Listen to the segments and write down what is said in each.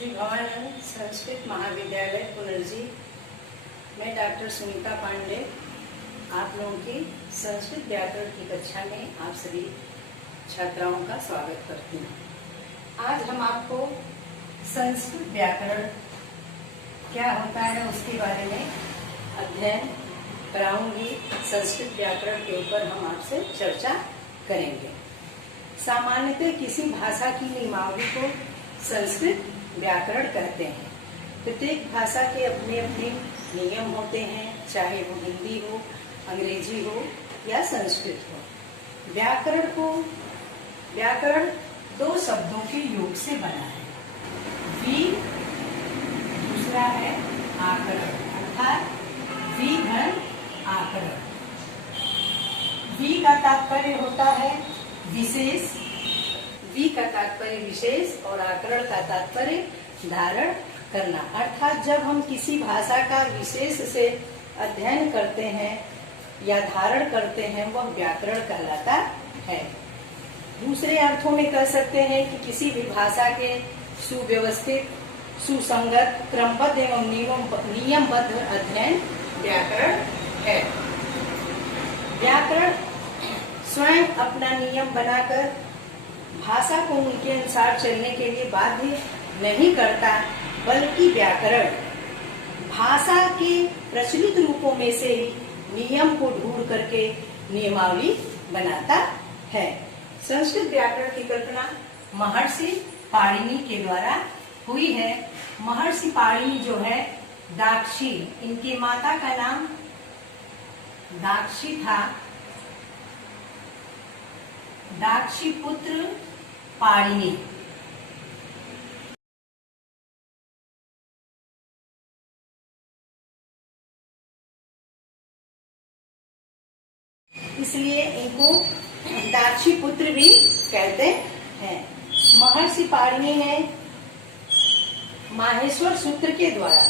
श्री भवानंद संस्कृत महाविद्यालय पुनर्जी में डॉक्टर सुनीता पांडे आप लोगों की संस्कृत व्याकरण की कक्षा में आप सभी छात्राओं का स्वागत करती हूँ। आज हम आपको संस्कृत व्याकरण क्या होता है उसके बारे में अध्ययन कराऊंगी। संस्कृत व्याकरण के ऊपर हम आपसे चर्चा करेंगे। सामान्यतः किसी भाषा की नियमावली को संस्कृत व्याकरण कहते हैं। प्रत्येक भाषा के अपने अपने नियम होते हैं, चाहे वो हिंदी हो, अंग्रेजी हो या संस्कृत हो। व्याकरण दो शब्दों के योग से बना है। वी दूसरा है आकरण, अर्थात वी धन आकरण। वी का तात्पर्य होता है विशेष, वी का तात्पर्य विशेष और आकरण का तात्पर्य धारण करना। अर्थात जब हम किसी भाषा का विशेष से अध्ययन करते हैं या धारण करते हैं वह व्याकरण कहलाता है। दूसरे अर्थों में कह सकते हैं कि किसी भी भाषा के सुव्यवस्थित, सुसंगत, क्रमबद्ध एवं नियमबद्ध अध्ययन व्याकरण है। व्याकरण स्वयं अपना नियम बनाकर भाषा को उनके अनुसार चलने के लिए बाध्य नहीं करता, बल्कि व्याकरण भाषा के प्रचलित रूपों में से ही नियम को ढूंढ करके नियमावली बनाता है। संस्कृत व्याकरण की कल्पना महर्षि पाणिनि के द्वारा हुई है। महर्षि पाणिनि जो है दाक्षी, इनके माता का नाम दाक्षी था। दाक्षी पुत्र पाणिनि। इसलिए इनको दाक्षी पुत्र भी कहते हैं। महर्षि पाणिनि ने माहेश्वर सूत्र के द्वारा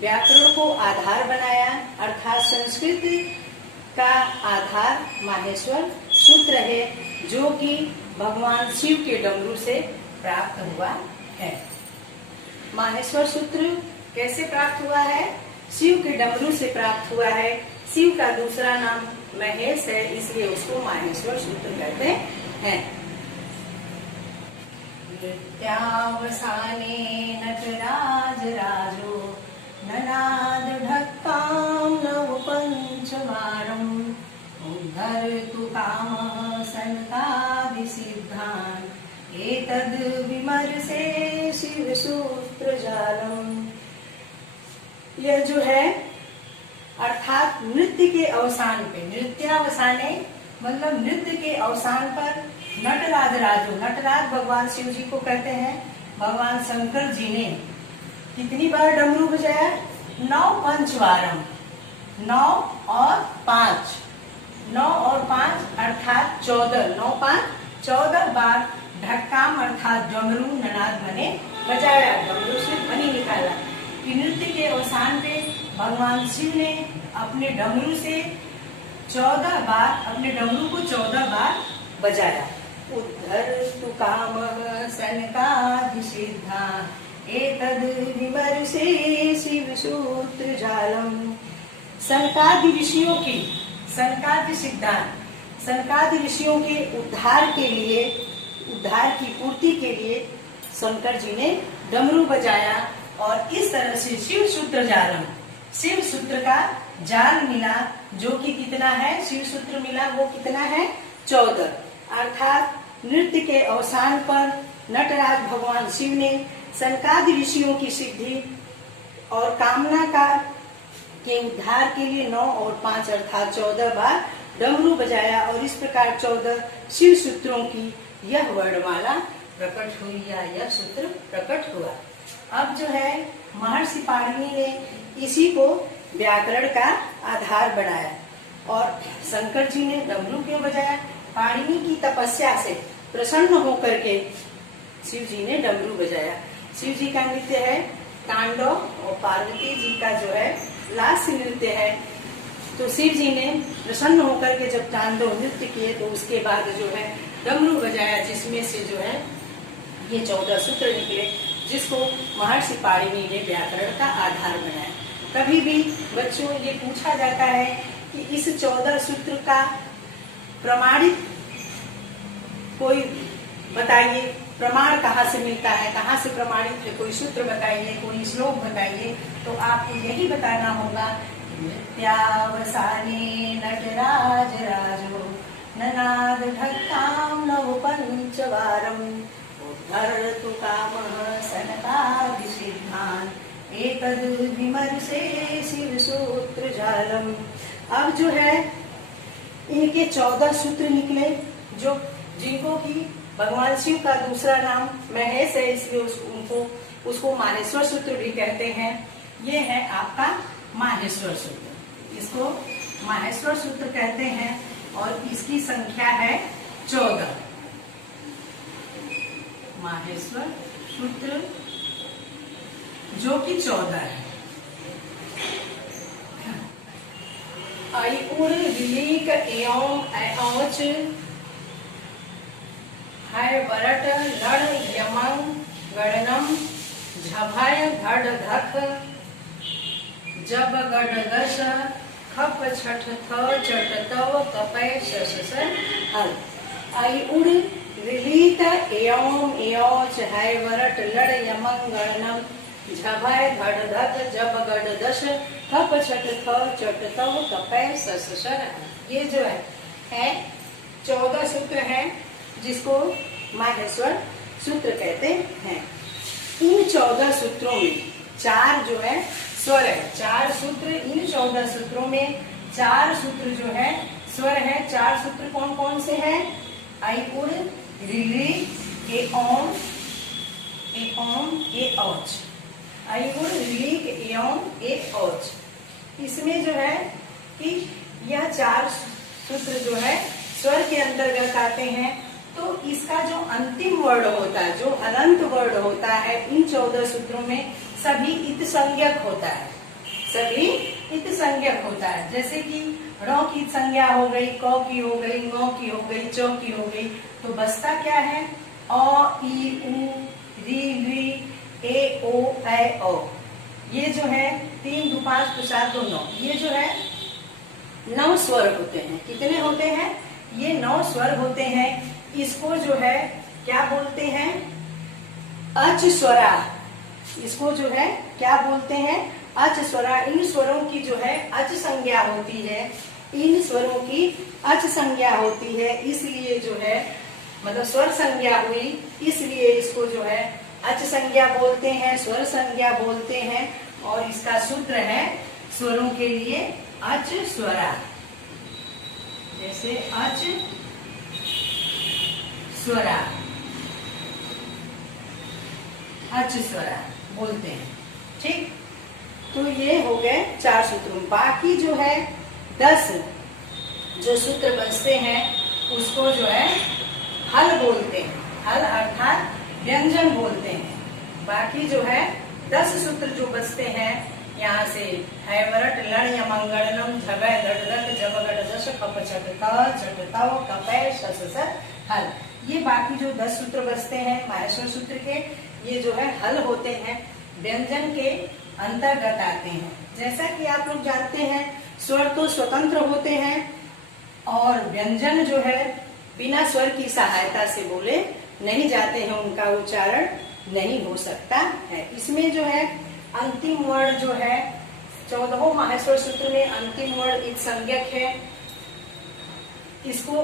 व्याकरण को आधार बनाया, अर्थात संस्कृत का आधार माहेश्वर सूत्र है, जो कि भगवान शिव के डमरू से प्राप्त हुआ है। माहेश्वर सूत्र कैसे प्राप्त हुआ है? शिव के डमरू से प्राप्त हुआ है। शिव का दूसरा नाम महेश है, इसलिए उसको माहेश्वर सूत्र कहते हैं। नृत्यावसाने नटराज राजो ननाद ढक्काम नव पंचवारम उद्धरतु कामः सनकादिसिद्धान् एतद् विमर्शे शिव सूत्र जालम। यह जो है अर्थात नृत्य के अवसान पे, नृत्यावसाने मतलब नृत्य के अवसान पर नटराज राजो, नटराज भगवान शिव जी को कहते हैं। भगवान शंकर जी ने कितनी बार डमरू बजाया? 9 पंचवारम, 9 और 5, 9 और 5 अर्थात 14, 9 5 14 बार ढक्काम अर्थात डमरू ननाद बने बजाया, डमरू से ध्वनि निकाला। नृत्य के अवसान पे भगवान शिव ने अपने डमरू से 14 बार, अपने डमरू को 14 बार बजाया। उद्धरतु कामः सनकादिसिद्धा एतद् विमर्शे शिव सूत्र जालम। सनकादि ऋषियों की, सनकादि सिद्धांत, सनकादि ऋषियों के उद्धार के लिए, उद्धार की पूर्ति के लिए शंकर जी ने डमरू बजाया और इस तरह से शिव सूत्र जालम, शिव सूत्र का जाल मिला, जो कि कितना है? शिव सूत्र मिला वो कितना है? 14। अर्थात नृत्य के अवसान पर नटराज भगवान शिव ने सनकादि ऋषियों की सिद्धि और कामना का के उद्धार के लिए 9 और 5 अर्थात 14 बार डमरू बजाया और इस प्रकार 14 शिव सूत्रों की यह वर्णमाला प्रकट हुई या यह सूत्र प्रकट हुआ। अब जो है महर्षि पाणिनि ने इसी को व्याकरण का आधार बनाया और शंकर जी ने डमरू क्यों बजाया? पाणिनि की तपस्या से प्रसन्न होकर के शिव जी ने डमरू बजाया। शिव जी का नृत्य है तांडव और पार्वती जी का जो है लास्य नृत्य है। तो शिव जी ने प्रसन्न होकर के जब तांडव नृत्य किए तो उसके बाद जो है डमरू बजाया, जिसमें से जो है ये 14 सूत्र निकले। जिसको महर्षि पाणिनि ने व्याकरण का आधार बनाया। कभी भी बच्चों ये पूछा जाता है कि इस 14 सूत्र का प्रमाणित कोई बताइए, प्रमाण कहाँ से मिलता है, कहाँ से प्रमाणित है, कोई सूत्र बताइए, कोई श्लोक बताइए, तो आपको यही बताना होगा। नित्यावसाने नटराज राजो ननाद ढक्काम नव पंचवारम उद्धरतु कामः सनकादि सिद्धान् एतद् विमर्शे शिव सूत्र जालम। अब जो है इनके 14 सूत्र निकले, जो जिनको की भगवान शिव का दूसरा नाम महेश है, इसलिए उसको माहेश्वर सूत्र भी कहते हैं। ये है आपका माहेश्वर सूत्र, इसको माहेश्वर सूत्र कहते हैं और इसकी संख्या है 14। माहेश्वर सूत्र जो कि 14 है। आई उड़ लीक एवं औच है वरट लड़ यमंग गणनम झभय घड़ धख जब गढ़ दश खप छठ थ चट तव कपय शश हल। आई उड़ रिलीत एवं एवच है वरट लड़ यमंग गणनम झभय घड़ धख जब गढ़ दश खप छठ थ चट तव कपय शश हल। ये जो है 14 सूत्र है, जिसको माहेश्वर सूत्र कहते हैं। इन 14 सूत्रों में 4 जो है स्वर है, 4 सूत्र, इन 14 सूत्रों में 4 सूत्र जो है स्वर है। 4 सूत्र कौन कौन से हैं? आई उड़ रिली ए ओम ए ओम ए औच। आई उड़ रिली ए ओम ए औच। इसमें जो है कि यह 4 सूत्र जो है स्वर के अंतर्गत आते हैं। तो इसका जो अंतिम वर्ण होता है, जो अनंत वर्ण होता है, इन 14 सूत्रों में सभी इत संज्ञक होता है, सभी इत संज्ञक होता है। जैसे कि रो की संज्ञा हो गई, क की हो गई, ङ की हो गई, च की हो गई, तो बसता क्या है? अ ई उ री री ए ओ ऐ ओ। ये जो है 3 2 5 2 7 2 9, ये जो है 9 स्वर होते हैं। कितने होते हैं? ये 9 स्वर होते हैं। इसको जो है क्या बोलते हैं? अच स्वरा। इसको जो है क्या बोलते हैं? अच स्वरा। इन स्वरों की जो है अच संज्ञा होती है, इन स्वरों की अच संज्ञा होती है, इसलिए जो है मतलब स्वर संज्ञा हुई, इसलिए इसको जो है अच संज्ञा बोलते हैं, स्वर संज्ञा बोलते हैं। और इसका सूत्र है स्वरों के लिए अच स्वरा। जैसे अच स्वरा, अच स्वरा बोलते हैं। ठीक, तो ये हो गए 4 सूत्र। बाकी जो है 10 जो सूत्र बचते हैं उसको जो है हल बोलते हैं। हल अर्थात व्यंजन बोलते हैं। बाकी जो है 10 सूत्र जो बचते हैं, यहाँ से है वरट लड़ यमंगणनम झबय गढ़ जब गढ़ दश कप छट तव कपय शश हल। ये बाकी जो 10 सूत्र बचते हैं माहेश्वर सूत्र के, ये जो है हल होते हैं, व्यंजन के अंतर्गत आते हैं। जैसा कि आप लोग जानते हैं स्वर तो स्वतंत्र होते हैं और व्यंजन जो है बिना स्वर की सहायता से बोले नहीं जाते हैं, उनका उच्चारण नहीं हो सकता है। इसमें जो है अंतिम वर्ण जो है 14 माहेश्वर सूत्र में अंतिम वर्ण इत संज्ञक है। इसको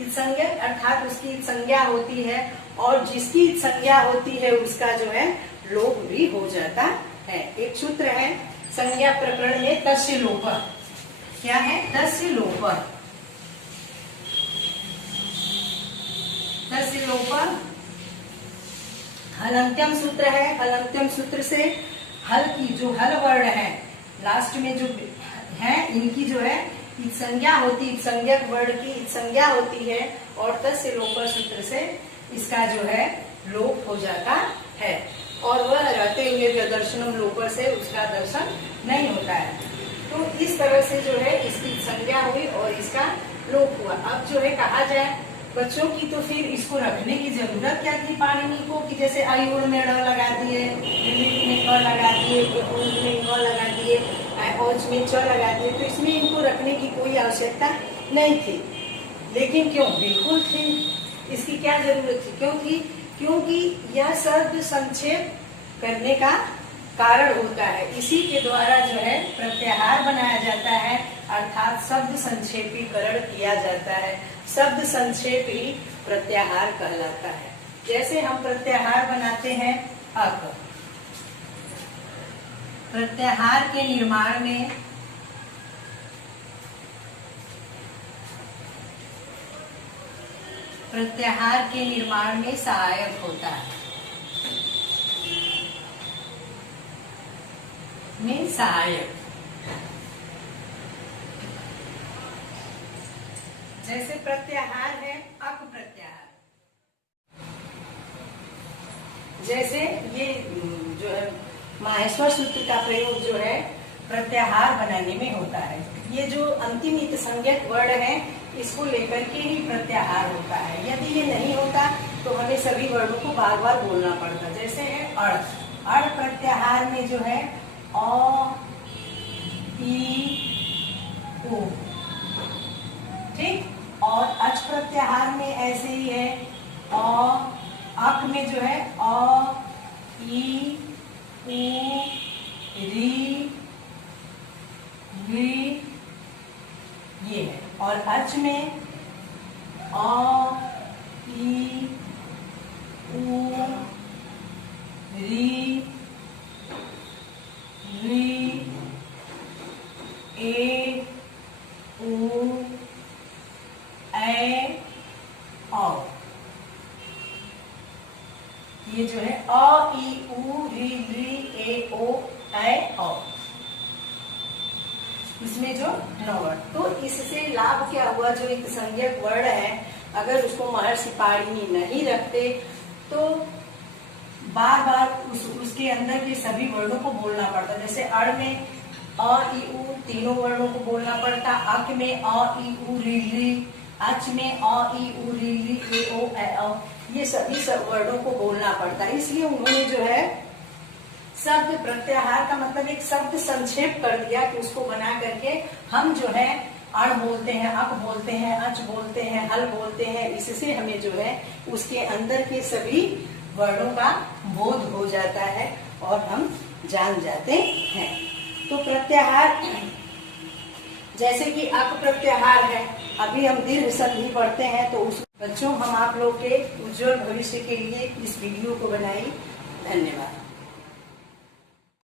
इत संज्ञक अर्थात उसकी इत संज्ञा होती है, और जिसकी इत संज्ञा होती है उसका जो है लोप भी हो जाता है। एक सूत्र है संज्ञा प्रकरण में तस्य लोप। क्या है? तस्य लोप। तस्य लोप हलंत्यम सूत्र है। हलंत्यम सूत्र से हल की जो हल वर्ण है लास्ट में जो है, इनकी जो है इत संज्ञा होती, इत संज्ञक वर्ण की इत संज्ञा होती है, और तस्य लोप सूत्र से इसका जो है लोप हो जाता है, और वह रहते हुए भी दर्शनम लोपर से उसका दर्शन नहीं होता है। तो इस तरह से जो है इसकी संज्ञा हुई और इसका लोप हुआ। अब जो है कहा जाए बच्चों की तो फिर इसको रखने की जरूरत क्या थी पाणिनि को, कि जैसे अयुण में ड़ लगा दिए, लिलित में क लगा दिए, ऊंट में ग लगा दिए, औच में च लगा दिए, तो इसमें इनको रखने की कोई आवश्यकता नहीं थी। लेकिन क्यों, बिल्कुल थी। इसकी क्या जरूरत थी, क्यों थी? क्योंकि यह शब्द संक्षेप करने का कारण होता है। इसी के द्वारा जो है प्रत्याहार बनाया जाता है, अर्थात शब्द संक्षेपीकरण किया जाता है। शब्द संक्षेप ही प्रत्याहार कहलाता है। जैसे हम प्रत्याहार बनाते हैं अक, प्रत्याहार के निर्माण में सहायक होता है, में सहायक। जैसे प्रत्याहार है अक प्रत्याहार, जैसे ये जो है माहेश्वर सूत्र का प्रयोग जो है प्रत्याहार बनाने में होता है। ये जो अंतिम संज्ञक वर्ण है इसको लेकर के ही प्रत्याहार होता है। यदि ये नहीं होता तो हमें सभी वर्णों को बार बार बोलना पड़ता। जैसे है अड़, अड़ प्रत्याहार में जो है अ ई उ, ठीक। और अच प्रत्याहार में ऐसे ही है अक में जो है अ ई उ री ये है। और अच में अ ई उ री ए उ ए औ, ये जो है अ ई उ री ए ओ ए औ, इसमें जो 9 वर्ण। तो इससे लाभ क्या हुआ, जो एक संज्ञक वर्ण है अगर उसको महर्षि पाणिनि नहीं रखते तो बार बार उसके अंदर के सभी वर्णों को बोलना पड़ता। जैसे अड़ में अ ई उ तीनों वर्णों को बोलना पड़ता, अक में अ ई उ री, अच में अ ई उ री ए ओ ए औ, ये सभी सब वर्णों को बोलना पड़ता है। इसलिए उन्होंने जो है शब्द प्रत्याहार का मतलब एक शब्द संक्षेप कर दिया कि उसको बना करके हम जो है अड़ बोलते हैं, अक बोलते हैं, अच बोलते हैं, हल बोलते हैं। इससे हमें जो है उसके अंदर के सभी वर्णों का बोध हो जाता है और हम जान जाते हैं। तो प्रत्याहार जैसे कि अक प्रत्याहार है, अभी हम दीर्घ संधि पढ़ते हैं, तो उस बच्चों हम आप लोग के उज्जवल भविष्य के लिए इस वीडियो को बनाई। धन्यवाद।